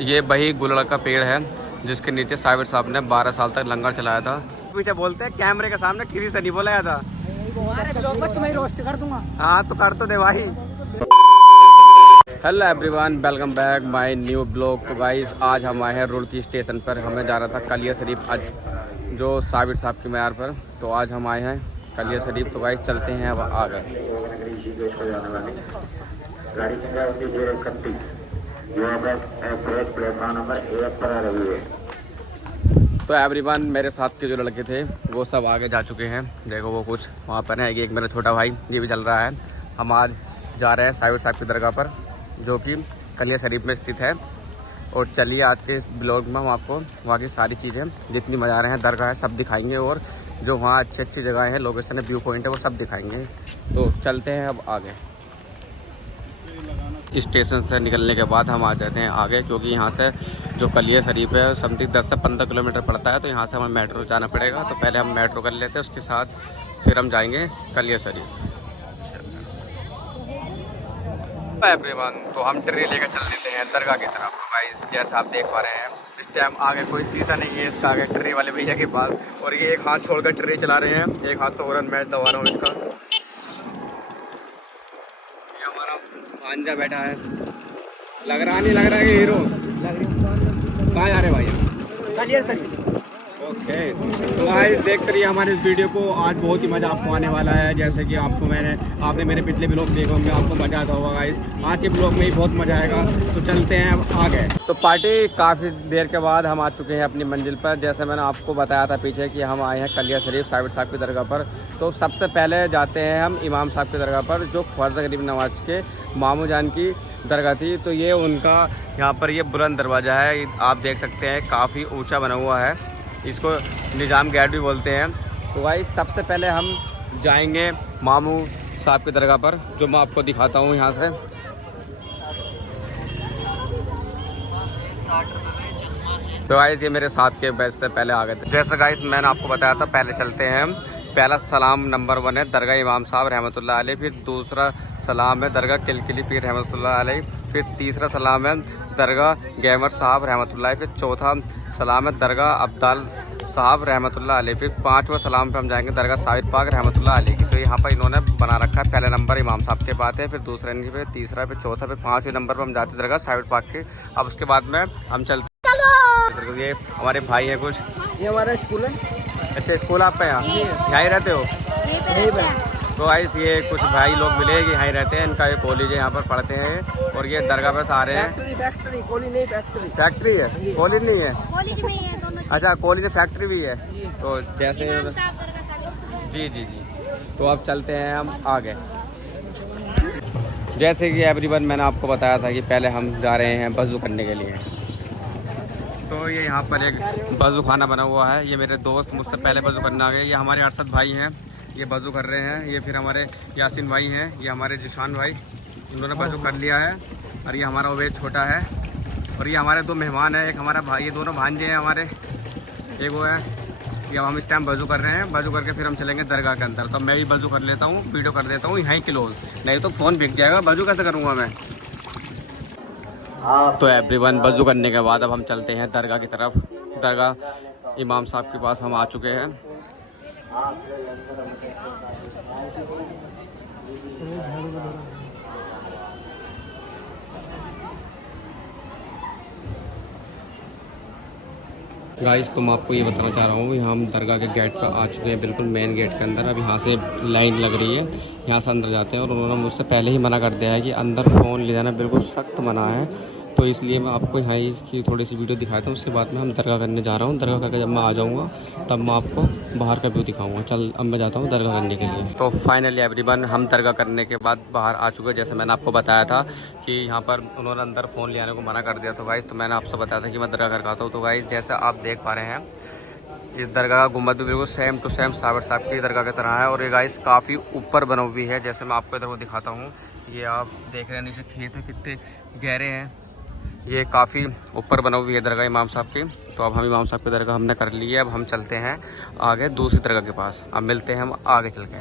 ये वही गुलड़ का पेड़ है जिसके नीचे साबिर साहब ने 12 साल तक लंगर चलाया था। पीछे बोलते हैं कैमरे के सामने किसी से नहीं बोला था। तुम्हें रोस्ट कर दूंगा। हाँ तो कर तो दे भाई। Hello everyone, welcome back my new blog. तो गाइस आज हम आए हैं रुड़की स्टेशन पर। हमें जाना था कलिया शरीफ आज जो साबिर साहब की मैार पर। तो आज हम आए हैं कलिया शरीफ। तो गाइस चलते हैं अब आगे। गाड़ी प्लेटफॉर्म नंबर 1 पर आ रही है। तो एवरीवन मेरे साथ के जो लड़के थे वो सब आगे जा चुके हैं। देखो वो कुछ वहाँ पर है। एक मेरा छोटा भाई ये भी चल रहा है। हम आज जा रहे हैं साबिर साहब की दरगाह पर जो कि कलिया शरीफ में स्थित है। और चलिए आज के ब्लॉग में हम आपको वहाँ की सारी चीज़ें जितनी मज़ा रहे हैं दरगाह है सब दिखाएंगे। और जो वहाँ अच्छी अच्छी जगह है, लोकेशन है, व्यू पॉइंट है, वो सब दिखाएंगे। तो चलते हैं अब आगे। स्टेशन से निकलने के बाद हम आ जाते हैं आगे, क्योंकि यहाँ से जो कलिया शरीफ है समथिंग 10 से 15 किलोमीटर पड़ता है। तो यहाँ से हमें मेट्रो जाना पड़ेगा। तो पहले हम मेट्रो कर लेते हैं, उसके साथ फिर हम जाएंगे कलिया शरीफ। एवरीवन तो हम ट्रेन लेकर चल देते हैं दरगाह की तरफ। तो भाई जैसा आप देख पा रहे हैं इस टाइम आगे कोई शीशा नहीं है इसका, आगे ट्रे वाले भैया के पास। और ये एक हाथ छोड़कर ट्रे चला रहे हैं, एक हाथ से औरन मैच दबा रहा हूँ इसका। ये हमारा भांजा बैठा है, लग रहा नहीं लग रहा है कि हीरो कहाँ जा रहे भाई? कलिया शरीफ। ओके तो गाइस देखते रहिए हमारे इस वीडियो को। आज बहुत ही मज़ा आपको आने वाला है। जैसे कि आपने मेरे पिछले ब्लॉग देखे होंगे, आपको मज़ा आता होगा गाइस। आज के ब्लॉग में ही बहुत मज़ा आएगा। तो चलते हैं अब आगे। तो पार्टी काफ़ी देर के बाद हम आ चुके हैं अपनी मंजिल पर। जैसे मैंने आपको बताया था पीछे कि हम आए हैं कलिया शरीफ साबिर साहब की दरगाह पर। तो सबसे पहले जाते हैं हम इमाम साहब की दरगाह पर जो ख्वाजा गरीब नवाज के मामू जान की दरगाह थी। तो ये उनका यहाँ पर ये बुलंद दरवाज़ा है, आप देख सकते हैं काफ़ी ऊंचा बना हुआ है। इसको निज़ाम गेट भी बोलते हैं। तो भाई सबसे पहले हम जाएंगे मामू साहब की दरगाह पर, जो मैं आपको दिखाता हूँ यहाँ से। तो गाइस ये मेरे साथ के बैच से पहले आ गए थे। जैसे गाइस मैंने आपको बताया था पहले चलते हैं हम। पहला सलाम नंबर 1 है दरगाह इमाम साहब रहमतुल्लाह अलैह। फिर दूसरा सलाम है दरगाह किलकिली पीर रहमतुल्लाह अलैह। फिर तीसरा सलाम है दरगाह गैमर साहब रहमतुल्लाह। फिर चौथा सलाम है दरगाह अब्दाल साहब रहमतुल्लाह अलैह। फिर 5वां सलाम पे हम जाएंगे दरगाह साबिर पाक रहमतुल्लाह अलैह की। तो यहाँ पर इन्होंने बना रखा है। पहले नंबर इमाम साहब के बाद है, फिर दूसरे पे, तीसरा पे, चौथा पे, 5वें नंबर पर हम जाते हैं दरगाह साबिर पाक के। अब उसके बाद में हम चलते। ये हमारे भाई हैं कुछ, ये हमारा स्कूल है। अच्छा स्कूल आपका यहाँ ही रहते हो? तो गाइस ये कुछ भाई लोग मिले कि यहाँ ही रहते हैं। इनका ये कॉलेज है, यहाँ पर पढ़ते हैं। और ये दरगाह पे आ रहे हैं। फैक्ट्री कॉलेज नहीं, फैक्ट्री है, कॉलेज नहीं है। कॉलेज में ही है दोनों। अच्छा कॉलेज फैक्ट्री भी है। तो जैसे जी जी जी। तो अब चलते हैं हम आगे। जैसे कि एवरीवन मैंने आपको बताया था कि पहले हम जा रहे हैं वज़ू करने के लिए। तो ये यहाँ पर एक वज़ू खाना बना हुआ है। ये मेरे दोस्त मुझसे पहले वज़ू करने आ गए। ये हमारे अरशद भाई हैं, ये वज़ू कर रहे हैं। ये फिर हमारे यासिन भाई हैं, ये हमारे जिशान भाई, इन्होंने वज़ू कर लिया है। और ये हमारा उबैद छोटा है। और ये हमारे 2 मेहमान हैं, एक हमारा भाई, ये दोनों भांजे हैं हमारे, एक वो है। ये हम इस टाइम वज़ू कर रहे हैं। वज़ू करके फिर हम चलेंगे दरगाह के अंदर। तो मैं भी वज़ू कर लेता हूँ, वीडियो कर देता हूँ यहीं क्लोज, नहीं तो फ़ोन बिक जाएगा। वज़ू कैसे करूँगा मैं? तो एवरीवन वज़ू करने के बाद अब हम चलते हैं दरगाह की तरफ। दरगाह इमाम साहब के पास हम आ चुके हैं। गाइस तो मैं आपको ये बताना चाह रहा हूँ, यहाँ हम दरगाह के गेट पर आ चुके हैं, बिल्कुल मेन गेट के अंदर। अब यहाँ से लाइन लग रही है, यहाँ से अंदर जाते हैं। और उन्होंने मुझसे पहले ही मना कर दिया है कि अंदर फ़ोन ले जाना बिल्कुल सख्त मना है। तो इसलिए मैं आपको यहाँ की थोड़ी सी वीडियो दिखाता हूँ। उसके बाद में हम दरगाह करने जा रहा हूँ। दरगाह करके जब मैं आ जाऊँगा तब मैं आपको बाहर का व्यू दिखाऊंगा। चल अब मैं जाता हूँ दरगाह करने के लिए। तो फाइनली एवरीवन हम दरगाह करने के बाद बाहर आ चुके हैं। जैसे मैंने आपको बताया था कि यहाँ पर उन्होंने अंदर फ़ोन ले आने को मना कर दिया। तो गाइस तो मैंने आपसे बताया था कि मैं दरगाह करके आता हूँ। तो गाइस जैसे आप देख पा रहे हैं इस दरगाह का गुम्बद भी बिल्कुल सेम टू सेम साबिर साहब की दरगाह की तरह है। और ये गाइस काफ़ी ऊपर बना हुई है। जैसे मैं आपको इधर वो दिखाता हूँ, ये आप देख रहे हैं नीचे खेत है कितने गहरे हैं। ये काफ़ी ऊपर बना हुई है दरगाह इमाम साहब की। तो अब हम इमाम साहब की दरगाह हमने कर ली है। अब हम चलते हैं आगे दूसरी दरगाह के पास। अब मिलते हैं हम आगे चल के।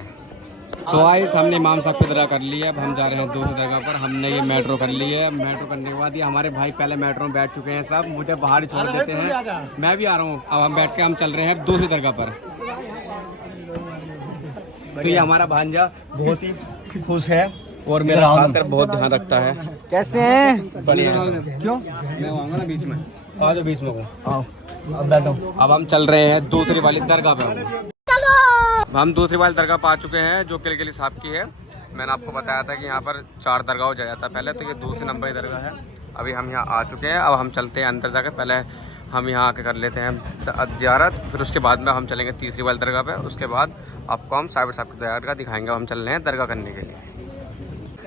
तो आइस हमने इमाम साहब की दरगाह कर ली है। अब हम जा रहे हैं दूसरी दरगाह पर। हमने ये मेट्रो कर ली है। मेट्रो करने के बाद ये हमारे भाई पहले मेट्रो में बैठ चुके हैं सब, मुझे बाहर छोड़ देते हैं, मैं भी आ रहा हूँ। अब हम बैठ के हम चल रहे हैं दूसरी दरगाह पर। तो ये हमारा भांजा बहुत ही खुश है और मेरा खासकर बहुत ध्यान रखता है। कैसे हैं? बढ़िया। क्यों? मैं आऊँगा ना बीच में। आ जाओ बीच में को। आओ अब बैठो। अब हम चल रहे हैं दूसरी वाली दरगाह पे। हम दूसरी वाली दरगाह पर आ चुके हैं जो किलकिली साहब की है। मैंने आपको बताया था कि यहाँ पर 4 दरगाह हो जाता है पहले, तो ये दूसरी नंबर की दरगाह है। अभी हम यहाँ आ चुके हैं। अब हम चलते हैं अंदर जाकर, पहले हम यहाँ आके कर लेते हैं ज़ियारत, फिर उसके बाद में हम चलेंगे तीसरी वाली दरगाह पे। उसके बाद आपको हम साबिर साहब की दरगाह दिखाएंगे। हम चल रहे हैं दरगाह करने के लिए।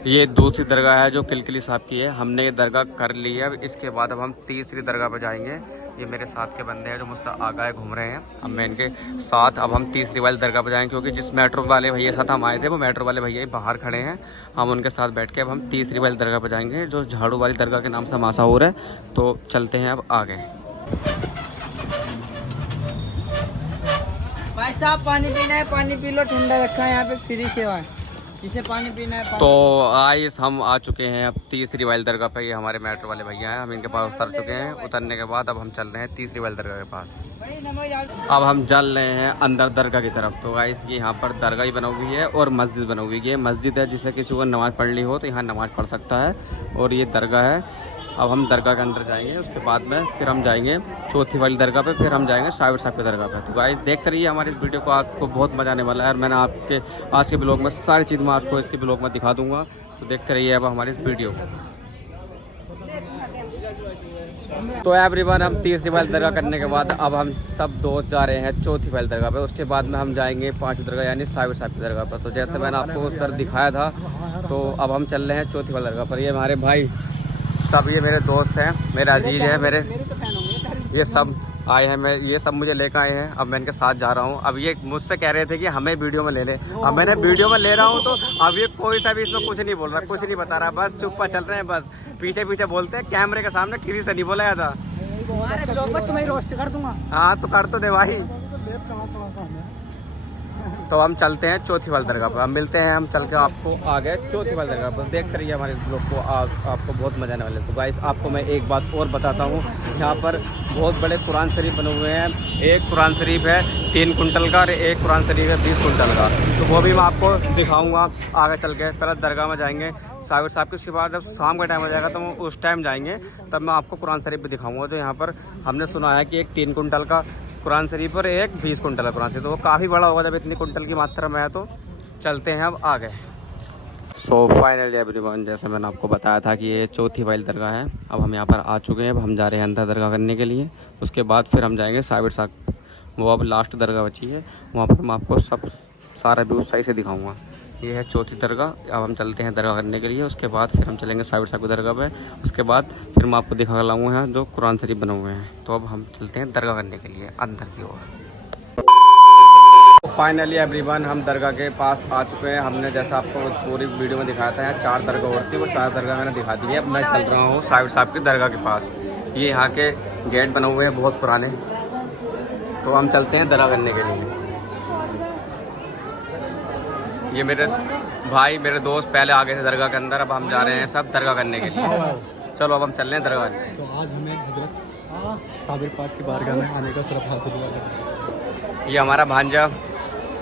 ये दूसरी दरगाह है जो किलकिली साहब की है। हमने ये दरगाह कर ली है। अब इसके बाद अब हम तीसरी दरगाह पर जाएंगे। ये मेरे साथ के बंदे हैं जो मुझसे आगे घूम रहे हैं। अब मैं इनके साथ अब हम तीसरी वाली दरगाह पर जाएंगे, क्योंकि जिस मेट्रो वाले भैया साथ हम आए थे वो मेट्रो वाले भैया बाहर खड़े हैं। हम उनके साथ बैठ के अब हम तीसरी वाली दरगाह पर जाएंगे जो झाड़ू वाली दरगाह के नाम से मशहूर है। तो चलते हैं अब आगे। भाई साहब पानी पीना है पानी पी लो, ठंडा रखा है यहाँ पे, फ्री सेवा है, जिसे पानी पीना है। तो आइस हम आ चुके हैं अब तीसरी वाली दरगाह पे। ये हमारे मेट्रो वाले भैया हैं, हम इनके पास उतर चुके हैं। उतरने के बाद अब हम चल रहे हैं तीसरी वाली दरगाह के पास। अब हम चल रहे हैं अंदर दरगाह की तरफ। तो आइस की यहाँ पर दरगाह ही बनी हुई है और मस्जिद बनी हुई है। मस्जिद है जिसे किसी को नमाज़ पढ़नी हो तो यहाँ नमाज़ पढ़ सकता है, और ये दरगाह है। अब हम दरगाह के अंदर जाएंगे, उसके बाद में फिर हम जाएंगे चौथी वाली दरगाह पे, फिर हम जाएंगे साबिर साहब की दरगाह पे। तो गाइस देखते रहिए हमारी इस वीडियो को, आपको बहुत मज़ा आने वाला है। और मैंने आपके आज के ब्लॉग में सारी चीज़ मैं आपको इसके ब्लॉग में दिखा दूंगा। तो देखते रहिए अब हमारी इस वीडियो को। तो एवरीवन हम तीसरी वाली दरगाह करने के बाद अब हम सब दोस्त जा रहे हैं चौथी वाली दरगाह पे। उसके बाद में हम जाएंगे पांचवी दरगाह यानी साबिर साहब की दरगाह पर। तो जैसे मैंने आपको उस तरह दिखाया था, तो अब हम चल रहे हैं चौथी वाली दरगाह पर। ये हमारे भाई सब, ये मेरे दोस्त हैं, मेरे अजीज हैं, मेरे ये सब आए हैं। मैं ये सब मुझे लेकर आए हैं। अब मैं इनके साथ जा रहा हूँ। अब ये मुझसे कह रहे थे कि हमें वीडियो में ले ले। अब मैंने वीडियो में ले रहा हूँ, तो अब ये कोई सा भी इसमें कुछ नहीं बोल रहा, कुछ नहीं बता रहा, बस चुप्पा चल रहे हैं। बस पीछे पीछे बोलते हैं, कैमरे के सामने किसी से नहीं बोला था। तुम्हें रोस्ट कर दूंगा। हाँ तो कर तो दे भाई। तो हम चलते हैं चौथी वाली दरगाह पर। हम मिलते हैं, हम चल के आपको आगे चौथी वाली दरगाह पर। देखते रहिए हमारे ब्लॉग को, आपको बहुत मजा आने वाले हैं। तो गाइस आपको मैं एक बात और बताता हूँ, यहाँ पर बहुत बड़े कुरान शरीफ बने हुए हैं। एक कुरान शरीफ है 3 कुंटल का और एक कुरान शरीफ है 20 कुंटल का। तो वो भी मैं आपको दिखाऊँगा आगे चल के। पहले दरगाह में जाएंगे साबिर साहब के, उसके बाद जब शाम का टाइम हो जाएगा तो उस टाइम जाएंगे, तब मैं आपको कुरान शरीफ भी दिखाऊँगा। जो यहाँ पर हमने सुना है कि एक 3 कुंटल का कुरान शरीफ और एक 20 कुंटल का कुरान शरीफ, तो वो काफ़ी बड़ा होगा जब इतनी कुंटल की मात्रा में है। तो चलते हैं अब आगे। सो फाइनली एवरीवन, जैसे मैंने आपको बताया था कि ये चौथी वाली दरगाह है। अब हम यहाँ पर आ चुके हैं। अब हम जा रहे हैं अंदर दरगाह करने के लिए। उसके बाद फिर हम जाएंगे साबिर साहब, वो अब लास्ट दरगाह बची है, वहाँ पर मैं आपको सब सारा व्यू सही से दिखाऊँगा। ये है चौथी दरगाह। अब हम चलते हैं दरगाह करने के लिए। उसके बाद फिर हम चलेंगे साबिर साहब की दरगाह पे। उसके बाद फिर मैं आपको दिखा लाऊंगा यहाँ जो कुरान शरीफ बने हुए हैं। तो अब हम चलते हैं दरगाह करने के लिए अंदर की ओर। तो फाइनली एवरीवन हम दरगाह के पास आ चुके हैं। हमने जैसा आपको पूरी वीडियो में दिखाया था, यहाँ 4 दरगाह और थी, वो 4 दरगाह मैंने दिखा दी है। अब मैं चल रहा हूँ साबिर साहब की दरगाह के पास। ये यहाँ के गेट बने हुए हैं बहुत पुराने। तो हम चलते हैं दरगाह करने के लिए। ये मेरे भाई मेरे दोस्त पहले आ गए थे दरगाह के अंदर। अब हम जा रहे हैं सब दरगाह करने के लिए। चलो अब हम चल रहे हैं दरगाह। तो आज हमें हजरत साबिर पाक की बारगाह में आने का शरफ हासिल हुआ। ये हमारा भांजा,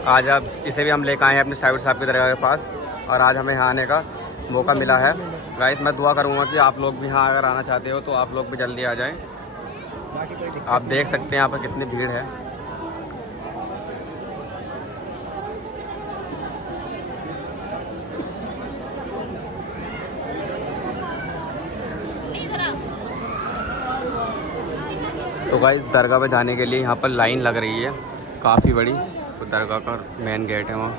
आज अब इसे भी हम लेकर आए हैं अपने साबिर साहब की दरगाह के पास, और आज हमें यहाँ आने का मौका मिला है। गाइस मैं दुआ करूँगा कि आप लोग भी यहाँ अगर आना चाहते हो तो आप लोग भी जल्दी आ जाएँ। आप देख सकते हैं यहाँ पर कितनी भीड़ है। तो गाइस दरगाह पे जाने के लिए यहाँ पर लाइन लग रही है काफ़ी बड़ी। तो दरगाह का मेन गेट है वहाँ।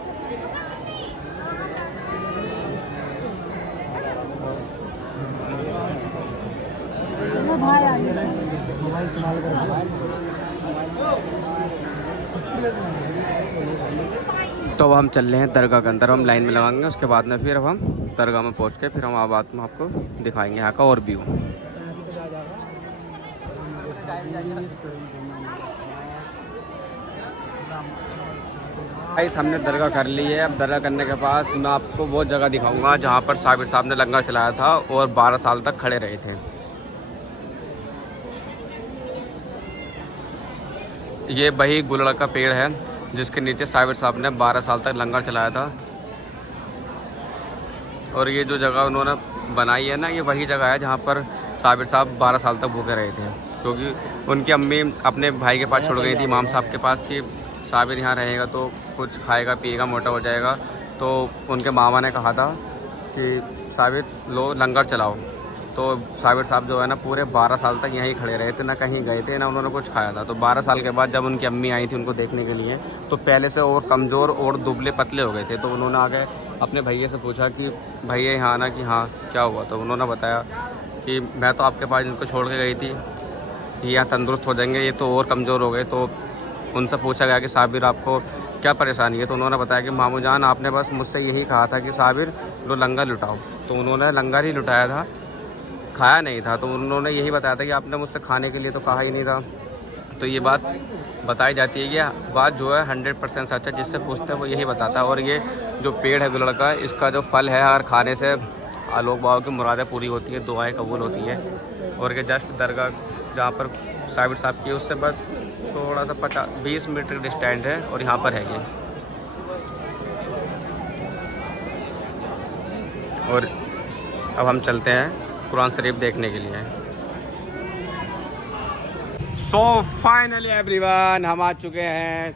तो अब हम चल रहे हैं दरगाह के अंदर। हम लाइन में लगाएंगे, उसके बाद में फिर अब हम दरगाह में पहुँच के फिर हम आबाद में आपको दिखाएंगे यहाँ का और व्यू। गाइस हमने दरगाह कर ली है। अब दरगाह करने के पास मैं आपको वो जगह दिखाऊंगा जहाँ पर साबिर साहब ने लंगर चलाया था और 12 साल तक खड़े रहे थे। ये वही गुलड़ का पेड़ है जिसके नीचे साबिर साहब ने 12 साल तक लंगर चलाया था। और ये जो जगह उन्होंने बनाई है ना, ये वही जगह है जहाँ पर साबिर साहब 12 साल तक भूखे रहे थे, क्योंकि उनकी अम्मी अपने भाई के पास छोड़ गई थी इमाम साहब के पास कि साबिर यहाँ रहेगा तो कुछ खाएगा पिएगा मोटा हो जाएगा। तो उनके मामा ने कहा था कि साबिर लो लंगर चलाओ। तो साबिर साहब जो है ना पूरे 12 साल तक यहीं खड़े रहे थे, ना कहीं गए थे ना उन्होंने कुछ खाया था। तो 12 साल के बाद जब उनकी अम्मी आई थी उनको देखने के लिए, तो पहले से और कमज़ोर और दुबले पतले हो गए थे। तो उन्होंने आगे अपने भैया से पूछा कि भैया यहाँ आना कि हाँ क्या हुआ। तो उन्होंने बताया कि मैं तो आपके पास इनको छोड़ के गई थी, ये यहाँ तंदुरुस्त हो जाएंगे, ये तो और कमज़ोर हो गए। तो उनसे पूछा गया कि साबिर आपको क्या परेशानी है। तो उन्होंने बताया कि मामू जान आपने बस मुझसे यही कहा था कि साबिर लो लंगर लुटाओ। तो उन्होंने लंगर ही लुटाया था, खाया नहीं था। तो उन्होंने यही बताया था कि आपने मुझसे खाने के लिए तो कहा ही नहीं था। तो ये बात बताई जाती है, ये बात जो है 100% सच है, जिससे पूछते हैं वो यही बताता है। और ये जो पेड़ है गुलड़ का, इसका जो फल है अगर खाने से लोग बाबा की मुरादें पूरी होती हैं, दुआएं कबूल होती हैं। और ये जस्ट दरगाह जहाँ पर साबिर साहब की उससे बस थोड़ा सा 20 मीटर डिस्टेंट है और यहाँ पर है ये। और अब हम चलते हैं कुरान शरीफ देखने के लिए। सो फाइनली एवरीवन हम आ चुके हैं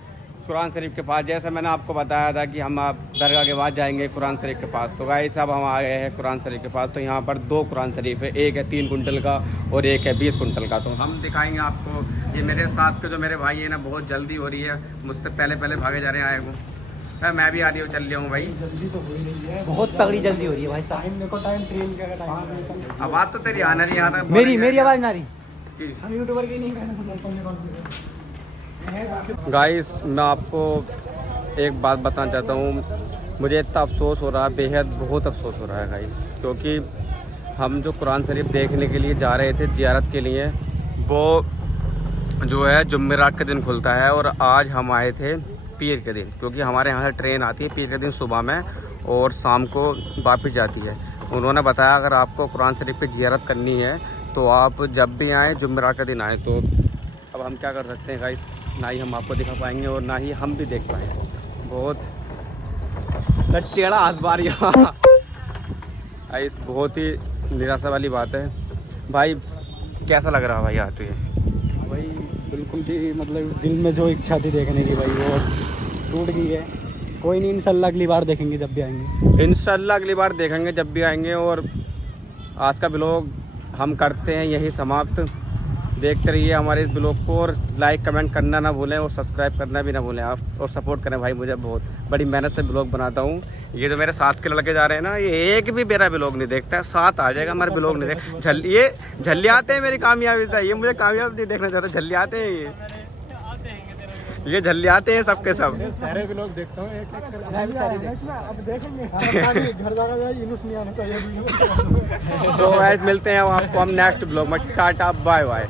कुरान शरीफ के पास। जैसे मैंने आपको बताया था कि हम आप दरगाह के बाद जाएंगे कुरान शरीफ के पास, तो गाइस अब हम आ गए हैं कुरान शरीफ के पास। तो यहाँ पर 2 कुरान शरीफ है, एक है 3 कुंटल का और एक है 20 कुंटल का। तो हम दिखाएंगे आपको। ये मेरे साथ के जो मेरे भाई हैं ना, बहुत जल्दी हो रही है, मुझसे पहले भागे जा रहे हैं आए को। मैं भी आ रही हूँ, चल रहा हूँ भाई। जल्दी तो हो ही नहीं है, बहुत तगड़ी जल्दी हो रही है भाई साहब। टाइम देखो, टाइम ट्रेन का टाइम। अब बात तो तेरी आना नहीं आता, मेरी आवाज़ ना रही। हम यूट्यूबर के नहीं गाइस मैं आपको एक बात बताना चाहता हूँ, मुझे इतना अफसोस हो रहा है, बेहद बहुत अफसोस हो रहा है गाइस, क्योंकि हम जो कुरान शरीफ देखने के लिए जा रहे थे ज़ियारत के लिए, वो जो है जुम्मेरात के दिन खुलता है और आज हम आए थे पीर के दिन, क्योंकि हमारे यहाँ से ट्रेन आती है पीर के दिन सुबह में और शाम को वापस जाती है। उन्होंने बताया अगर आपको कुरान शरीफ की ज़ियारत करनी है तो आप जब भी आएँ जुम्मेरात के दिन आएँ। तो अब हम क्या कर सकते हैं गाइस, ना ही हम आपको दिखा पाएंगे और ना ही हम भी देख पाएंगे। बहुत टेढ़ा आसबार यहाँ गाइस, बहुत ही निराशा वाली बात है। भाई कैसा लग रहा है भाई यहाँ तो? ये भाई बिल्कुल भी मतलब दिल में जो इच्छा थी देखने की भाई वो टूट गई है। कोई नहीं, इंशाल्लाह अगली बार देखेंगे जब भी आएंगे। इंशाल्लाह अगली बार देखेंगे जब भी आएंगे। और आज का ब्लॉग हम करते हैं यही समाप्त। देखते रहिए हमारे इस ब्लॉग को और लाइक कमेंट करना ना भूलें और सब्सक्राइब करना भी ना भूलें आप, और सपोर्ट करें भाई। मुझे बहुत बड़ी मेहनत से ब्लॉग बनाता हूँ। ये जो मेरे साथ के लड़के जा रहे हैं ना, ये एक भी मेरा ब्लॉग नहीं देखता है, साथ आ जाएगा हमारे ब्लॉग नहीं देख। ये झल्लियाते हैं मेरी कामयाबी से, ये मुझे कामयाब नहीं देखना चाहता, झल्लियाते हैं ये झल्लियाते हैं सबके सब। सारे ब्लॉग देखता हूँ एक करके। अब देखेंगे घर जाकर यूनुस नहीं आना चाहिए। तो गाइस मिलते हैं आपको हम नेक्स्ट ब्लॉग में। Tata bye bye.